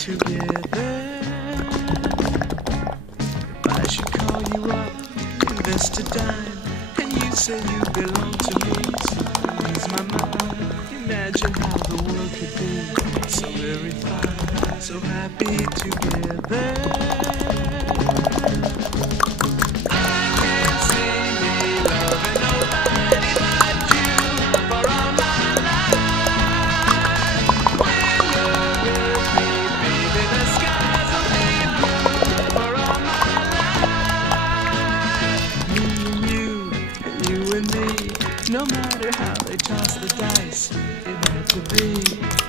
together. If I should call you up, invest a dime, and you say you belong to me, so ease my mind. Imagine how the world could be so very fine, so happy together. No matter how they toss the dice, it had to be.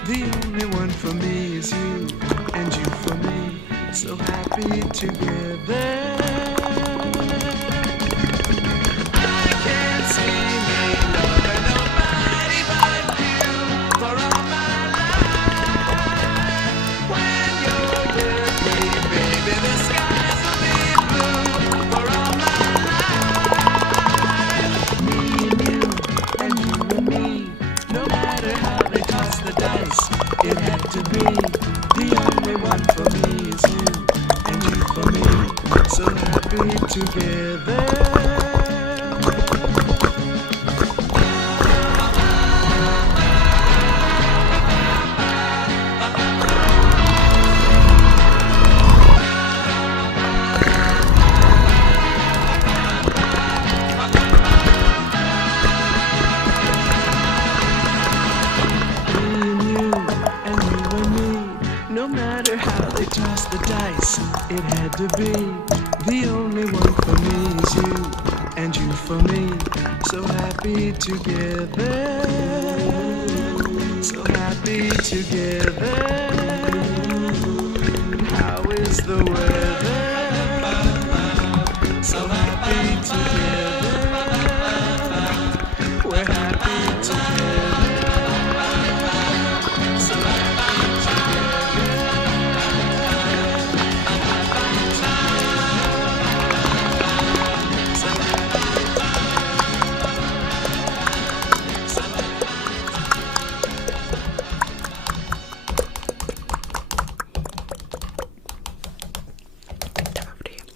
The only one for me is you, and you for me, so happy together. I can't see me loving nobody but you for all my life. When you're with me, baby, the skies will be blue for all my it had to be. The only one for me is you, and you for me, so happy together. No matter how they toss the dice, it had to be. The only one for me is you, and you for me, so happy together. So happy together. How is the weather?